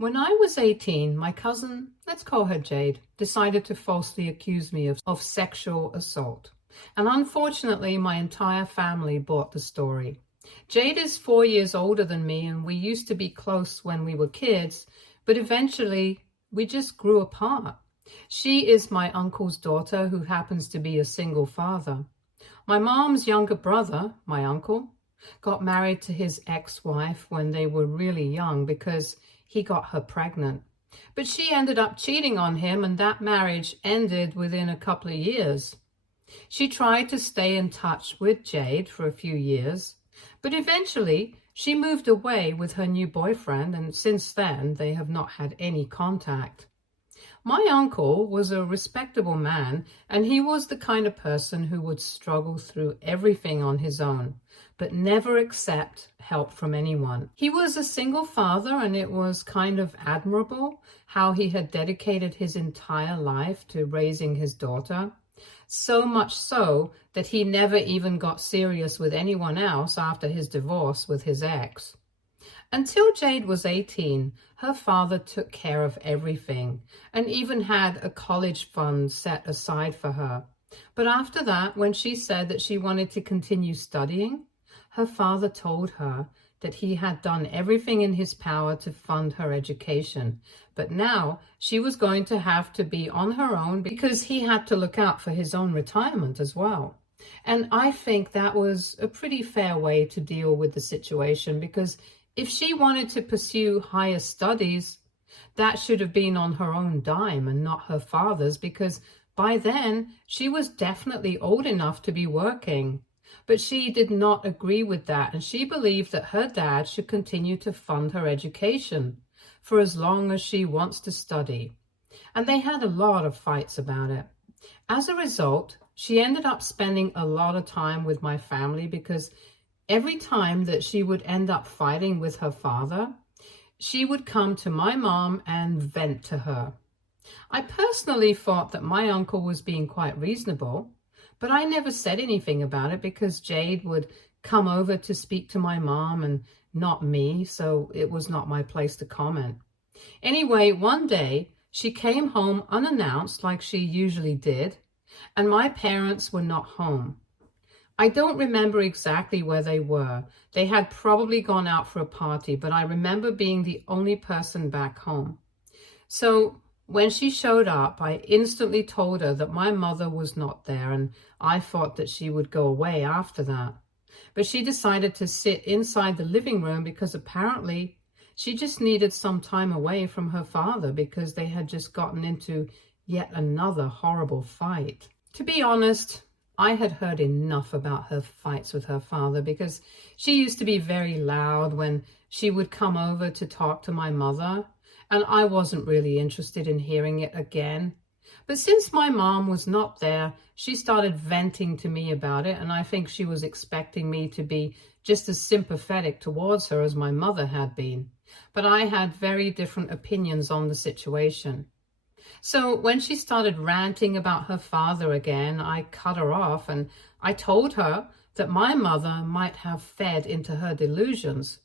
When I was 18, my cousin, let's call her Jade, decided to falsely accuse me of sexual assault. And unfortunately, my entire family bought the story. Jade is 4 years older than me, and we used to be close when we were kids, but eventually we just grew apart. She is my uncle's daughter, who happens to be a single father. My mom's younger brother, my uncle, got married to his ex-wife when they were really young because he got her pregnant. But she ended up cheating on him, and that marriage ended within a couple of years. She tried to stay in touch with Jade for a few years, but eventually she moved away with her new boyfriend, and since then they have not had any contact. My uncle was a respectable man, and he was the kind of person who would struggle through everything on his own, but never accept help from anyone. He was a single father, and it was kind of admirable how he had dedicated his entire life to raising his daughter. So much so that he never even got serious with anyone else after his divorce with his ex. Until Jade was 18, her father took care of everything and even had a college fund set aside for her. But after that, when she said that she wanted to continue studying, her father told her that he had done everything in his power to fund her education. But now she was going to have to be on her own because he had to look out for his own retirement as well. And I think that was a pretty fair way to deal with the situation, because if she wanted to pursue higher studies, that should have been on her own dime and not her father's, because by then she was definitely old enough to be working. But she did not agree with that, and she believed that her dad should continue to fund her education for as long as she wants to study. And they had a lot of fights about it. As a result, she ended up spending a lot of time with my family, because every time that she would end up fighting with her father, she would come to my mom and vent to her. I personally thought that my uncle was being quite reasonable, but I never said anything about it because Jade would come over to speak to my mom and not me, so it was not my place to comment. Anyway, one day she came home unannounced like she usually did, and my parents were not home. I don't remember exactly where they were. They had probably gone out for a party, but I remember being the only person back home. So when she showed up, I instantly told her that my mother was not there, and I thought that she would go away after that. But she decided to sit inside the living room because apparently she just needed some time away from her father because they had just gotten into yet another horrible fight. To be honest, I had heard enough about her fights with her father, because she used to be very loud when she would come over to talk to my mother, and I wasn't really interested in hearing it again. But since my mom was not there, she started venting to me about it, and I think she was expecting me to be just as sympathetic towards her as my mother had been. But I had very different opinions on the situation. So when she started ranting about her father again, I cut her off, and I told her that my mother might have fed into her delusions.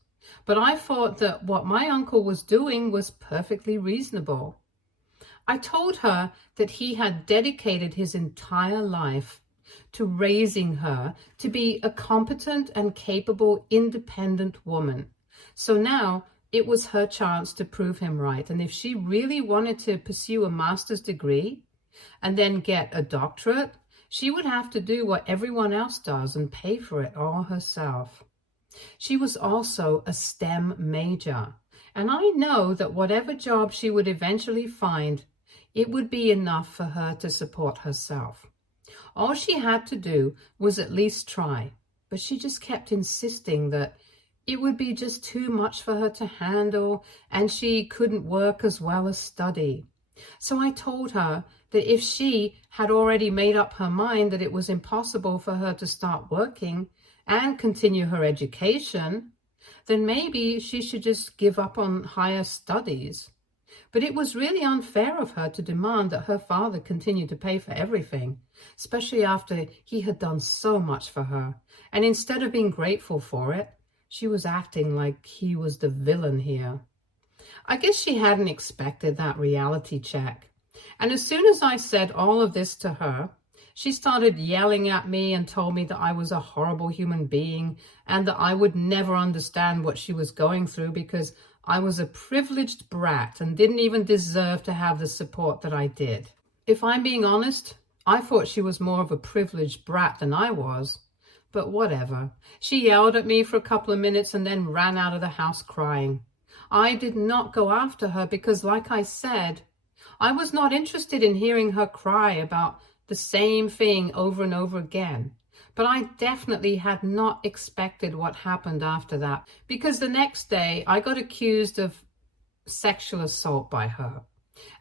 But I thought that what my uncle was doing was perfectly reasonable. I told her that he had dedicated his entire life to raising her to be a competent and capable, independent woman. So now it was her chance to prove him right. And if she really wanted to pursue a master's degree and then get a doctorate, she would have to do what everyone else does and pay for it all herself. She was also a STEM major, and I know that whatever job she would eventually find, it would be enough for her to support herself. All she had to do was at least try, but she just kept insisting that it would be just too much for her to handle, and she couldn't work as well as study. So I told her that if she had already made up her mind that it was impossible for her to start working and continue her education, then maybe she should just give up on higher studies. But it was really unfair of her to demand that her father continue to pay for everything, especially after he had done so much for her. And instead of being grateful for it, she was acting like he was the villain here. I guess she hadn't expected that reality check. And as soon as I said all of this to her, she started yelling at me and told me that I was a horrible human being and that I would never understand what she was going through because I was a privileged brat and didn't even deserve to have the support that I did. If I'm being honest, I thought she was more of a privileged brat than I was. But whatever. She yelled at me for a couple of minutes and then ran out of the house crying. I did not go after her because, like I said, I was not interested in hearing her cry about the same thing over and over again. But I definitely had not expected what happened after that, because the next day I got accused of sexual assault by her.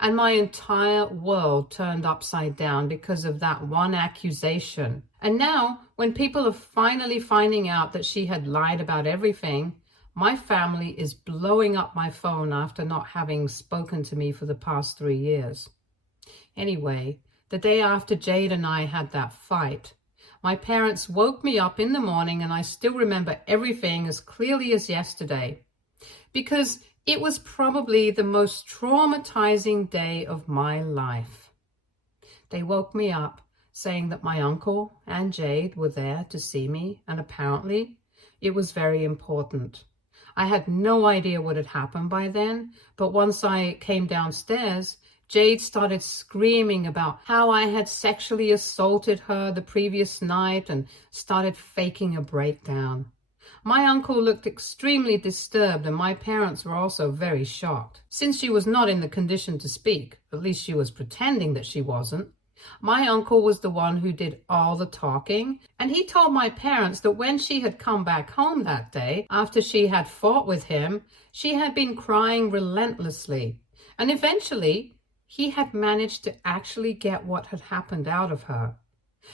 And my entire world turned upside down because of that one accusation. And now, when people are finally finding out that she had lied about everything, my family is blowing up my phone after not having spoken to me for the past 3 years. Anyway, the day after Jade and I had that fight, my parents woke me up in the morning and I still remember everything as clearly as yesterday, because it was probably the most traumatizing day of my life. They woke me up saying that my uncle and Jade were there to see me, and apparently it was very important. I had no idea what had happened by then, but once I came downstairs, Jade started screaming about how I had sexually assaulted her the previous night and started faking a breakdown. My uncle looked extremely disturbed and my parents were also very shocked. Since she was not in the condition to speak, at least she was pretending that she wasn't, my uncle was the one who did all the talking, and he told my parents that when she had come back home that day, after she had fought with him, she had been crying relentlessly, and eventually he had managed to actually get what had happened out of her.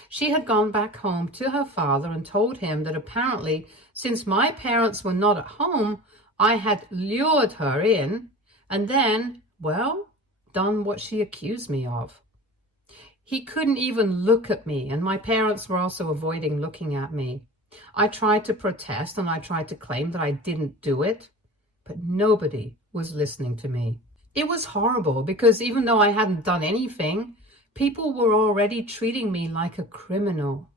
She had gone back home to her father and told him that apparently, since my parents were not at home, I had lured her in and then, well, done what she accused me of. He couldn't even look at me, and my parents were also avoiding looking at me. I tried to protest and I tried to claim that I didn't do it, but nobody was listening to me. It was horrible because even though I hadn't done anything, people were already treating me like a criminal.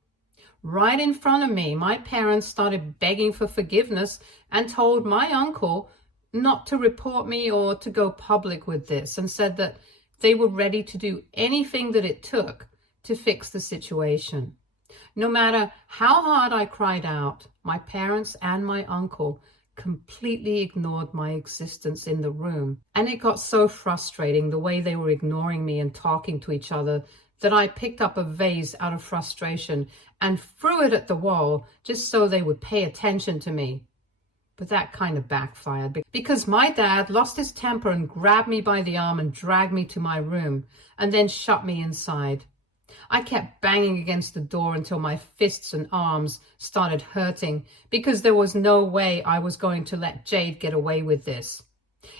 Right in front of me, my parents started begging for forgiveness and told my uncle not to report me or to go public with this, and said that they were ready to do anything that it took to fix the situation. No matter how hard I cried out, my parents and my uncle completely ignored my existence in the room. And it got so frustrating the way they were ignoring me and talking to each other that I picked up a vase out of frustration and threw it at the wall just so they would pay attention to me. But that kind of backfired because my dad lost his temper and grabbed me by the arm and dragged me to my room and then shut me inside. I kept banging against the door until my fists and arms started hurting because there was no way I was going to let Jade get away with this.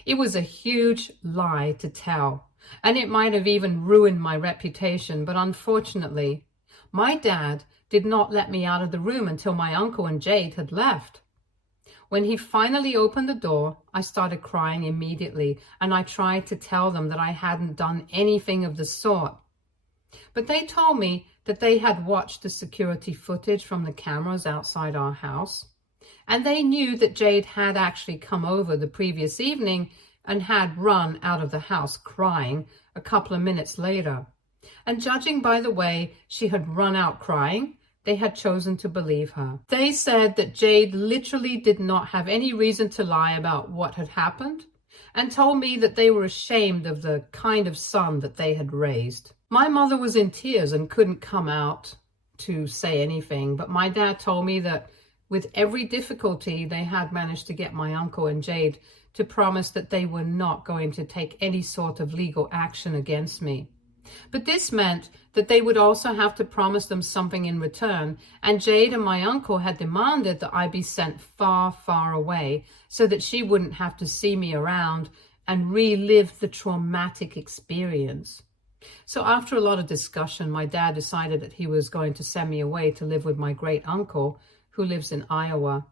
It was a huge lie to tell, and it might have even ruined my reputation, but unfortunately, my dad did not let me out of the room until my uncle and Jade had left. When he finally opened the door, I started crying immediately, and I tried to tell them that I hadn't done anything of the sort. But they told me that they had watched the security footage from the cameras outside our house, and they knew that Jade had actually come over the previous evening and had run out of the house crying a couple of minutes later. And judging by the way she had run out crying, they had chosen to believe her. They said that Jade literally did not have any reason to lie about what had happened, and told me that they were ashamed of the kind of son that they had raised. My mother was in tears and couldn't come out to say anything, but my dad told me that with every difficulty, they had managed to get my uncle and Jade to promise that they were not going to take any sort of legal action against me. But this meant that they would also have to promise them something in return, and Jade and my uncle had demanded that I be sent far, far away so that she wouldn't have to see me around and relive the traumatic experience. So after a lot of discussion, my dad decided that he was going to send me away to live with my great uncle, who lives in Iowa.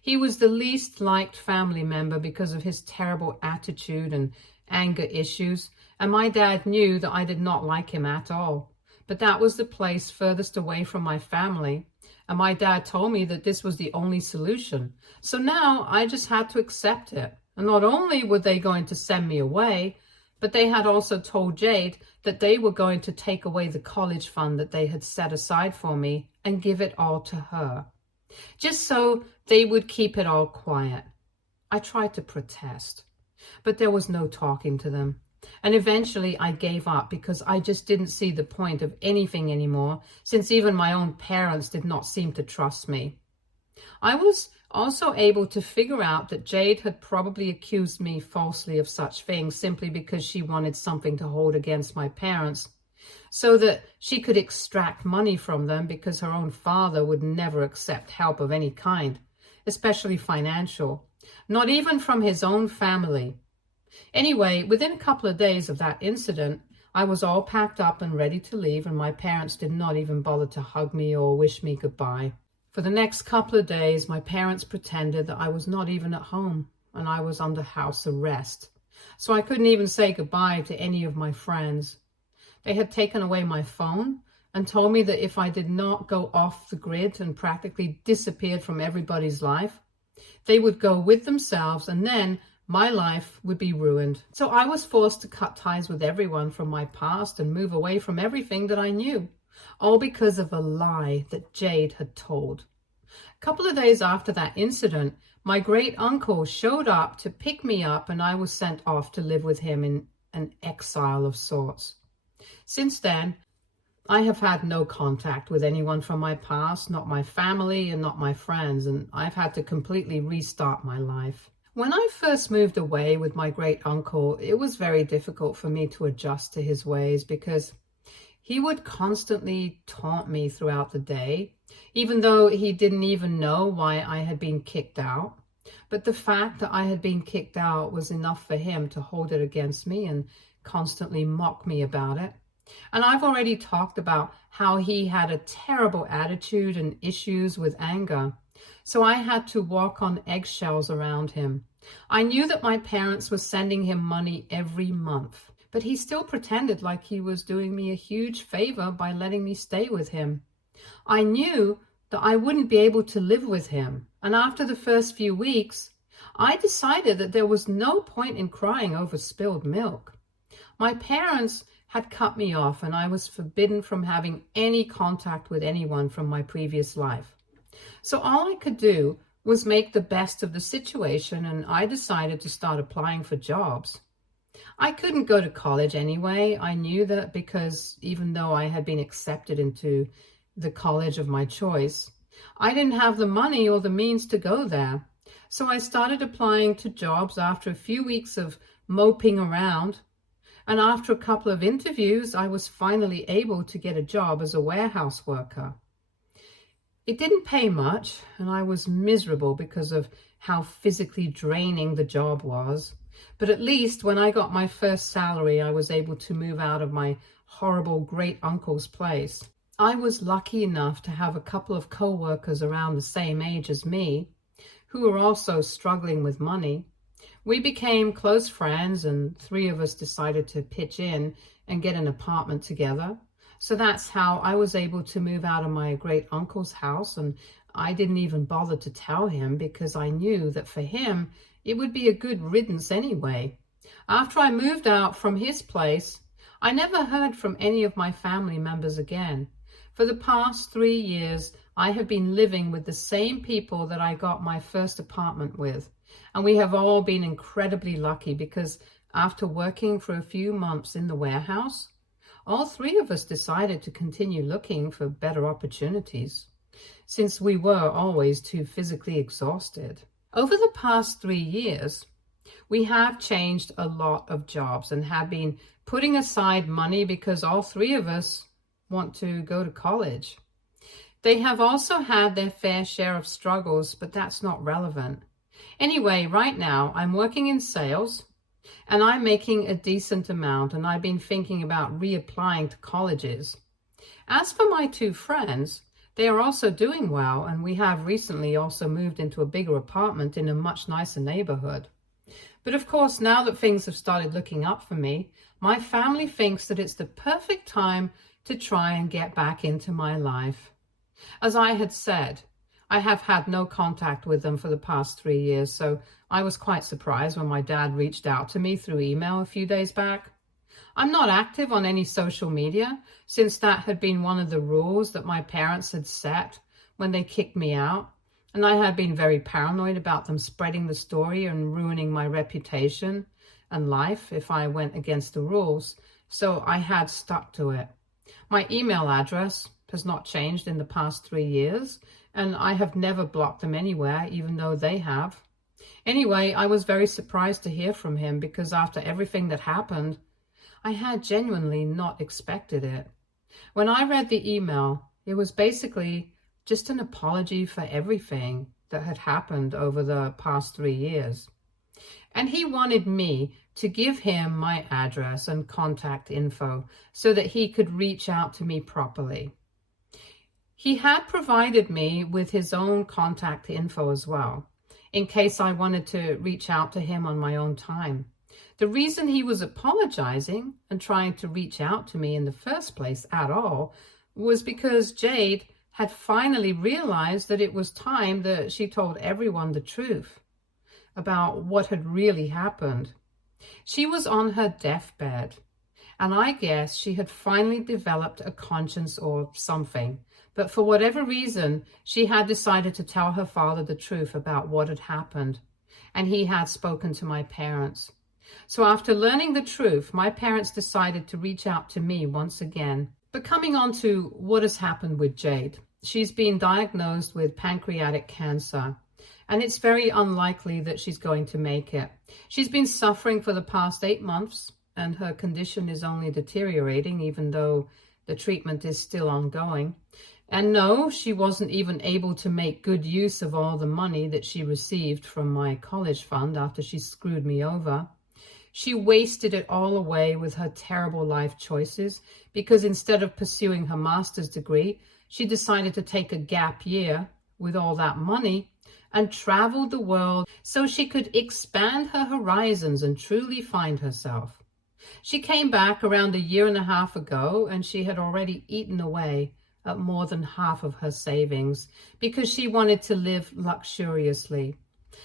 He was the least liked family member because of his terrible attitude and anger issues, and my dad knew that I did not like him at all. But that was the place furthest away from my family, and my dad told me that this was the only solution. So now I just had to accept it. And not only were they going to send me away, but they had also told Jade that they were going to take away the college fund that they had set aside for me and give it all to her, just so they would keep it all quiet. I tried to protest, but there was no talking to them. And eventually I gave up because I just didn't see the point of anything anymore, since even my own parents did not seem to trust me. I was also able to figure out that Jade had probably accused me falsely of such things simply because she wanted something to hold against my parents, so that she could extract money from them, because her own father would never accept help of any kind, especially financial, not even from his own family. Anyway, within a couple of days of that incident, I was all packed up and ready to leave, and my parents did not even bother to hug me or wish me goodbye. For the next couple of days, my parents pretended that I was not even at home and I was under house arrest. So I couldn't even say goodbye to any of my friends. They had taken away my phone and told me that if I did not go off the grid and practically disappeared from everybody's life, they would go with themselves, and then my life would be ruined. So I was forced to cut ties with everyone from my past and move away from everything that I knew, all because of a lie that Jade had told. A couple of days after that incident, my great uncle showed up to pick me up, and I was sent off to live with him in an exile of sorts. Since then, I have had no contact with anyone from my past, not my family and not my friends, and I've had to completely restart my life. When I first moved away with my great uncle, it was very difficult for me to adjust to his ways, because he would constantly taunt me throughout the day, even though he didn't even know why I had been kicked out. But the fact that I had been kicked out was enough for him to hold it against me and constantly mock me about it. And I've already talked about how he had a terrible attitude and issues with anger. So I had to walk on eggshells around him. I knew that my parents were sending him money every month, but he still pretended like he was doing me a huge favor by letting me stay with him. I knew that I wouldn't be able to live with him, and after the first few weeks, I decided that there was no point in crying over spilled milk. My parents had cut me off, and I was forbidden from having any contact with anyone from my previous life. So all I could do was make the best of the situation, and I decided to start applying for jobs. I couldn't go to college anyway. I knew that, because even though I had been accepted into the college of my choice, I didn't have the money or the means to go there. So I started applying to jobs after a few weeks of moping around. And after a couple of interviews, I was finally able to get a job as a warehouse worker. It didn't pay much, and I was miserable because of how physically draining the job was. But at least when I got my first salary, I was able to move out of my horrible great uncle's place. I was lucky enough to have a couple of co-workers around the same age as me, who were also struggling with money. We became close friends, and 3 of us decided to pitch in and get an apartment together. So that's how I was able to move out of my great uncle's house, and I didn't even bother to tell him, because I knew that for him, it would be a good riddance anyway. After I moved out from his place, I never heard from any of my family members again. For the past 3 years, I have been living with the same people that I got my first apartment with. And we have all been incredibly lucky, because after working for a few months in the warehouse, all 3 of us decided to continue looking for better opportunities, since we were always too physically exhausted. Over the past 3 years, we have changed a lot of jobs and have been putting aside money because all 3 of us want to go to college. They have also had their fair share of struggles, but that's not relevant. Anyway, right now I'm working in sales and I'm making a decent amount, and I've been thinking about reapplying to colleges. As for my 2 friends, They are also doing well, and we have recently also moved into a bigger apartment in a much nicer neighborhood. But of course, now that things have started looking up for me, my family thinks that it's the perfect time to try and get back into my life. As I had said, I have had no contact with them for the past 3 years, so I was quite surprised when my dad reached out to me through email a few days back. I'm not active on any social media, since that had been one of the rules that my parents had set when they kicked me out, and I had been very paranoid about them spreading the story and ruining my reputation and life if I went against the rules, so I had stuck to it. My email address has not changed in the past 3 years, and I have never blocked them anywhere, even though they have. Anyway, I was very surprised to hear from him because after everything that happened, I had genuinely not expected it. When I read the email, it was basically just an apology for everything that had happened over the past 3 years. And he wanted me to give him my address and contact info so that he could reach out to me properly. He had provided me with his own contact info as well, in case I wanted to reach out to him on my own time. The reason he was apologizing and trying to reach out to me in the first place at all was because Jade had finally realized that it was time that she told everyone the truth about what had really happened. She was on her deathbed, and I guess she had finally developed a conscience or something. But for whatever reason, she had decided to tell her father the truth about what had happened, and he had spoken to my parents. So after learning the truth, my parents decided to reach out to me once again. But coming on to what has happened with Jade, she's been diagnosed with pancreatic cancer, and it's very unlikely that she's going to make it. She's been suffering for the past 8 months, and her condition is only deteriorating, even though the treatment is still ongoing. And no, she wasn't even able to make good use of all the money that she received from my college fund after she screwed me over. She wasted it all away with her terrible life choices because instead of pursuing her master's degree, she decided to take a gap year with all that money and traveled the world so she could expand her horizons and truly find herself. She came back around a year and a half ago, and she had already eaten away at more than half of her savings because she wanted to live luxuriously.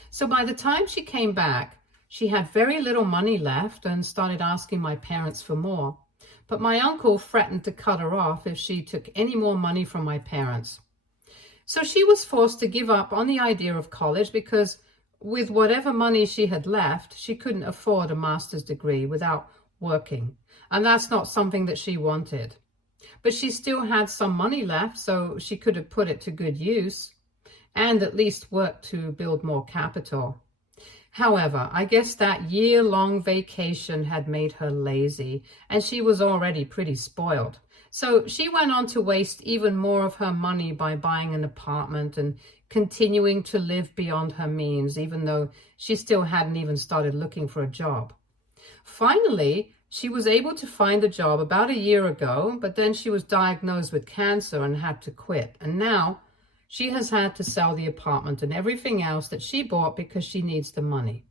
So by the time she came back, she had very little money left and started asking my parents for more. But my uncle threatened to cut her off if she took any more money from my parents. So she was forced to give up on the idea of college because with whatever money she had left, she couldn't afford a master's degree without working. And that's not something that she wanted. But she still had some money left, so she could have put it to good use and at least worked to build more capital. However, I guess that year-long vacation had made her lazy, and she was already pretty spoiled. So she went on to waste even more of her money by buying an apartment and continuing to live beyond her means, even though she still hadn't even started looking for a job. Finally, she was able to find a job about a year ago, but then she was diagnosed with cancer and had to quit. And now she has had to sell the apartment and everything else that she bought because she needs the money.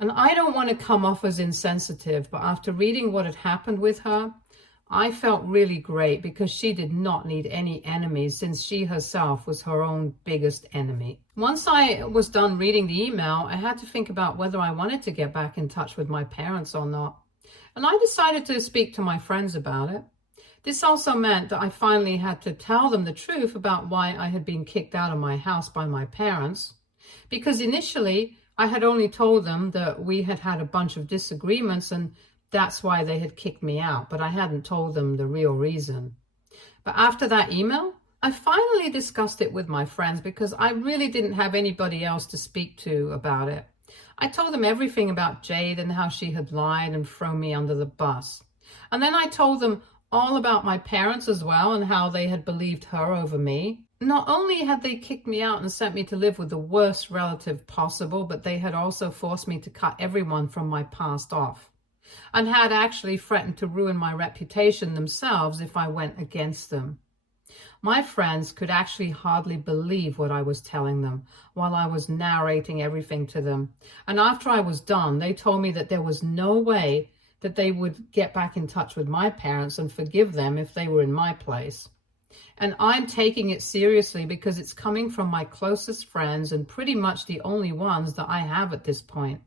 And I don't want to come off as insensitive, but after reading what had happened with her, I felt really great because she did not need any enemies since she herself was her own biggest enemy. Once I was done reading the email, I had to think about whether I wanted to get back in touch with my parents or not. And I decided to speak to my friends about it. This also meant that I finally had to tell them the truth about why I had been kicked out of my house by my parents. Because initially, I had only told them that we had had a bunch of disagreements and that's why they had kicked me out, but I hadn't told them the real reason. But after that email, I finally discussed it with my friends because I really didn't have anybody else to speak to about it. I told them everything about Jade and how she had lied and thrown me under the bus. And then I told them all about my parents as well and how they had believed her over me. Not only had they kicked me out and sent me to live with the worst relative possible, but they had also forced me to cut everyone from my past off and had actually threatened to ruin my reputation themselves if I went against them. My friends could actually hardly believe what I was telling them while I was narrating everything to them. And after I was done, they told me that there was no way that they would get back in touch with my parents and forgive them if they were in my place. And I'm taking it seriously because it's coming from my closest friends and pretty much the only ones that I have at this point.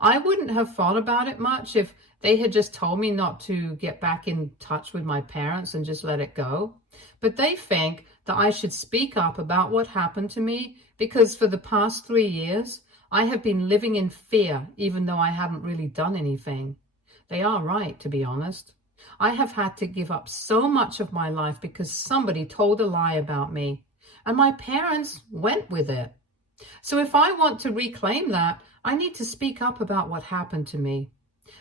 I wouldn't have thought about it much if they had just told me not to get back in touch with my parents and just let it go. But they think that I should speak up about what happened to me because for the past 3 years, I have been living in fear even though I haven't really done anything. They are right, to be honest. I have had to give up so much of my life because somebody told a lie about me, and my parents went with it. So if I want to reclaim that, I need to speak up about what happened to me.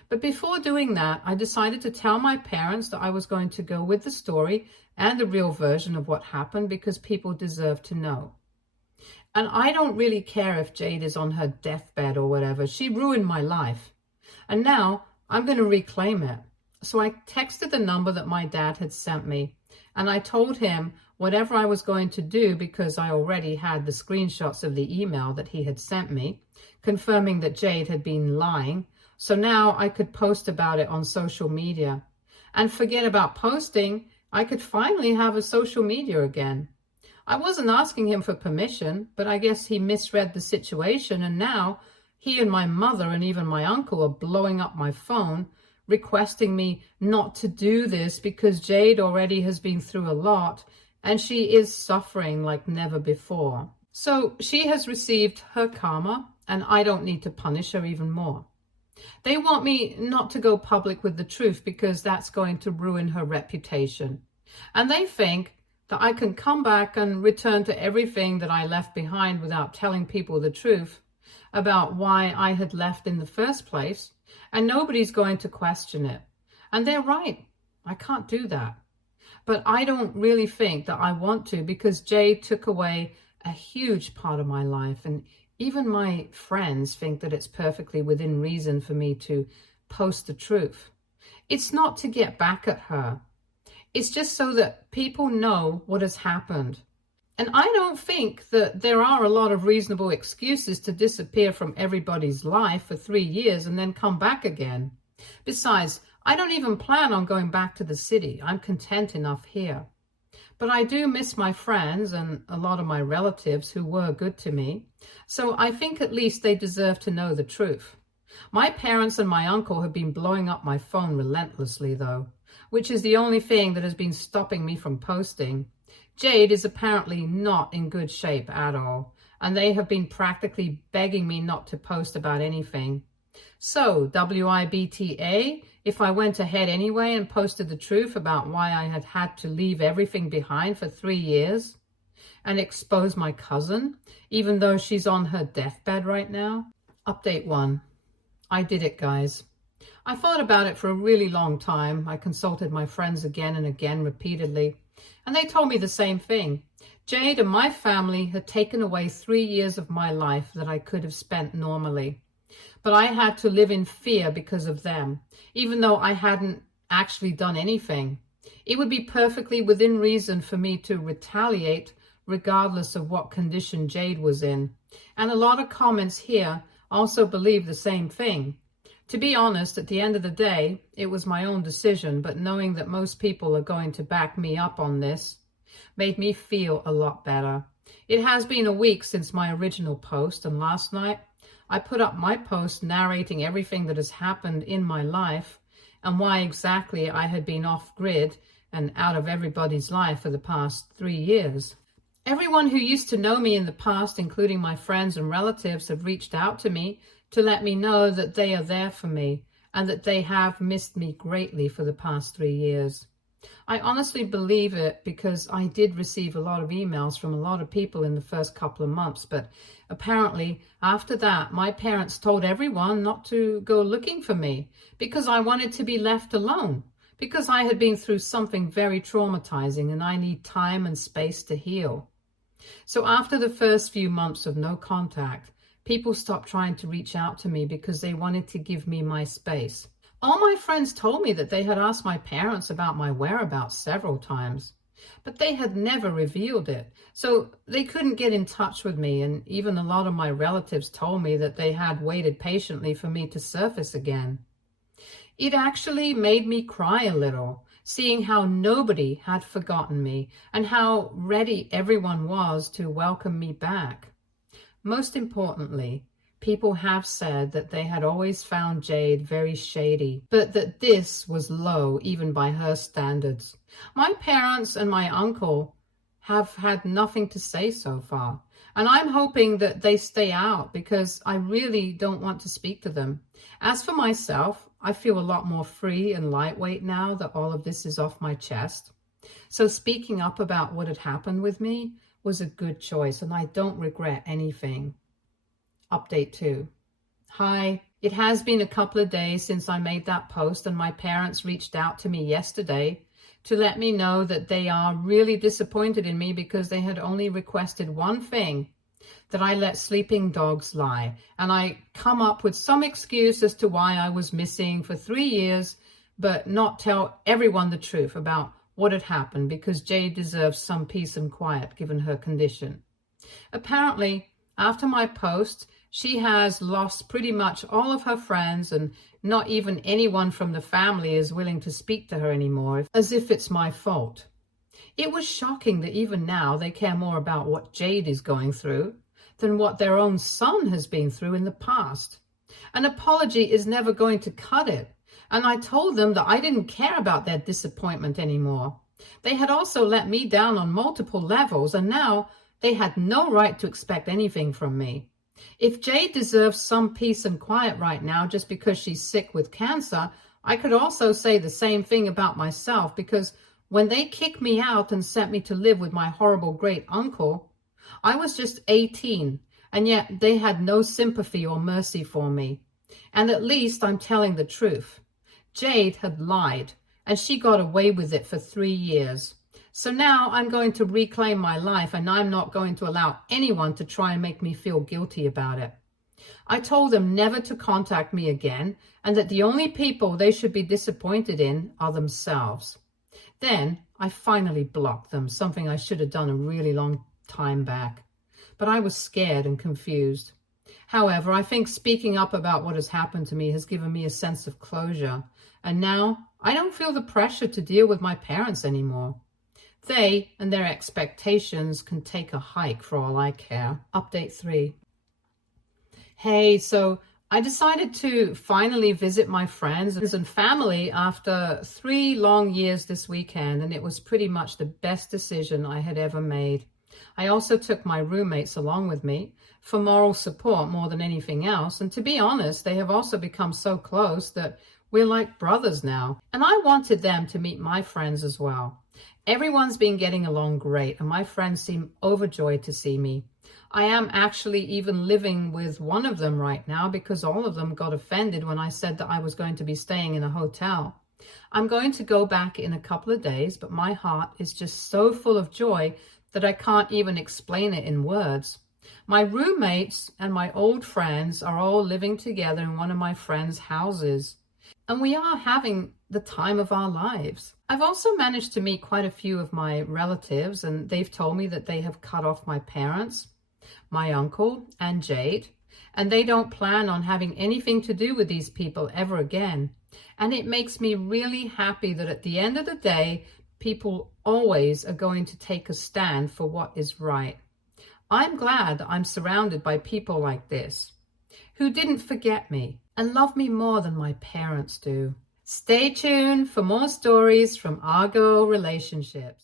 But before doing that, I decided to tell my parents that I was going to go with the story and the real version of what happened because people deserve to know. And I don't really care if Jade is on her deathbed or whatever. She ruined my life. And now I'm going to reclaim it. So I texted the number that my dad had sent me, and I told him whatever I was going to do because I already had the screenshots of the email that he had sent me, confirming that Jade had been lying. So now I could post about it on social media. And forget about posting, I could finally have a social media again. I wasn't asking him for permission, but I guess he misread the situation, and now he and my mother and even my uncle are blowing up my phone, requesting me not to do this because Jade already has been through a lot and she is suffering like never before. So she has received her karma and I don't need to punish her even more. They want me not to go public with the truth because that's going to ruin her reputation. And they think that I can come back and return to everything that I left behind without telling people the truth about why I had left in the first place, and nobody's going to question it. And they're right. I can't do that. But I don't really think that I want to because Jade took away a huge part of my life, and even my friends think that it's perfectly within reason for me to post the truth. It's not to get back at her. It's just so that people know what has happened. And I don't think that there are a lot of reasonable excuses to disappear from everybody's life for 3 years and then come back again. Besides, I don't even plan on going back to the city. I'm content enough here. But I do miss my friends and a lot of my relatives who were good to me. So I think at least they deserve to know the truth. My parents and my uncle have been blowing up my phone relentlessly though, which is the only thing that has been stopping me from posting. Jade is apparently not in good shape at all, and they have been practically begging me not to post about anything. So, WIBTA, if I went ahead anyway and posted the truth about why I had had to leave everything behind for 3 years and expose my cousin, even though she's on her deathbed right now? Update 1. I did it, guys. I thought about it for a really long time. I consulted my friends again and again repeatedly, and they told me the same thing. Jade and my family had taken away 3 years of my life that I could have spent normally. But I had to live in fear because of them, even though I hadn't actually done anything. It would be perfectly within reason for me to retaliate regardless of what condition Jade was in. And a lot of comments here also believe the same thing. To be honest, at the end of the day, it was my own decision, but knowing that most people are going to back me up on this made me feel a lot better. It has been a week since my original post, and last night I put up my post narrating everything that has happened in my life and why exactly I had been off grid and out of everybody's life for the past 3 years. Everyone who used to know me in the past, including my friends and relatives, have reached out to me to let me know that they are there for me and that they have missed me greatly for the past 3 years. I honestly believe it because I did receive a lot of emails from a lot of people in the first couple of months, but apparently after that, my parents told everyone not to go looking for me because I wanted to be left alone, because I had been through something very traumatizing and I need time and space to heal. So after the first few months of no contact, people stopped trying to reach out to me because they wanted to give me my space. All my friends told me that they had asked my parents about my whereabouts several times. but they had never revealed it. So they couldn't get in touch with me, and even a lot of my relatives told me that they had waited patiently for me to surface again. It actually made me cry a little, seeing how nobody had forgotten me and how ready everyone was to welcome me back. Most importantly, people have said that they had always found Jade very shady, but that this was low even by her standards. My parents and my uncle have had nothing to say so far, and I'm hoping that they stay out because I really don't want to speak to them. As for myself, I feel a lot more free and lightweight now that all of this is off my chest. So speaking up about what had happened with me was a good choice, and I don't regret anything. Update 2. Hi, it has been a couple of days since I made that post, and my parents reached out to me yesterday to let me know that they are really disappointed in me because they had only requested one thing, that I let sleeping dogs lie, and I come up with some excuse as to why I was missing for 3 years, but not tell everyone the truth about what had happened because Jade deserves some peace and quiet given her condition. Apparently, after my post, she has lost pretty much all of her friends, and not even anyone from the family is willing to speak to her anymore, as if it's my fault. It was shocking that even now they care more about what Jade is going through than what their own son has been through in the past. An apology is never going to cut it, and I told them that I didn't care about their disappointment anymore. They had also let me down on multiple levels, and now they had no right to expect anything from me. If Jade deserves some peace and quiet right now just because she's sick with cancer, I could also say the same thing about myself, because when they kicked me out and sent me to live with my horrible great uncle, I was just 18, and yet they had no sympathy or mercy for me. And at least I'm telling the truth. Jade had lied, and she got away with it for 3 years. So now I'm going to reclaim my life, and I'm not going to allow anyone to try and make me feel guilty about it. I told them never to contact me again, and that the only people they should be disappointed in are themselves. Then I finally blocked them, something I should have done a really long time back. But I was scared and confused. However, I think speaking up about what has happened to me has given me a sense of closure, and now I don't feel the pressure to deal with my parents anymore. They and their expectations can take a hike for all I care. Update 3. Hey, so I decided to finally visit my friends and family after 3 long years this weekend, and it was pretty much the best decision I had ever made. I also took my roommates along with me for moral support more than anything else, and to be honest, they have also become so close that we're like brothers now, and I wanted them to meet my friends as well. Everyone's been getting along great, and my friends seem overjoyed to see me. I am actually even living with one of them right now because all of them got offended when I said that I was going to be staying in a hotel. I'm going to go back in a couple of days, but my heart is just so full of joy that I can't even explain it in words. My roommates and my old friends are all living together in one of my friends' houses, and we are having the time of our lives. I've also managed to meet quite a few of my relatives, and they've told me that they have cut off my parents, my uncle, and Jade, and they don't plan on having anything to do with these people ever again. And it makes me really happy that at the end of the day, people always are going to take a stand for what is right. I'm glad that I'm surrounded by people like this, who didn't forget me and love me more than my parents do. Stay tuned for more stories from Argo Relationships.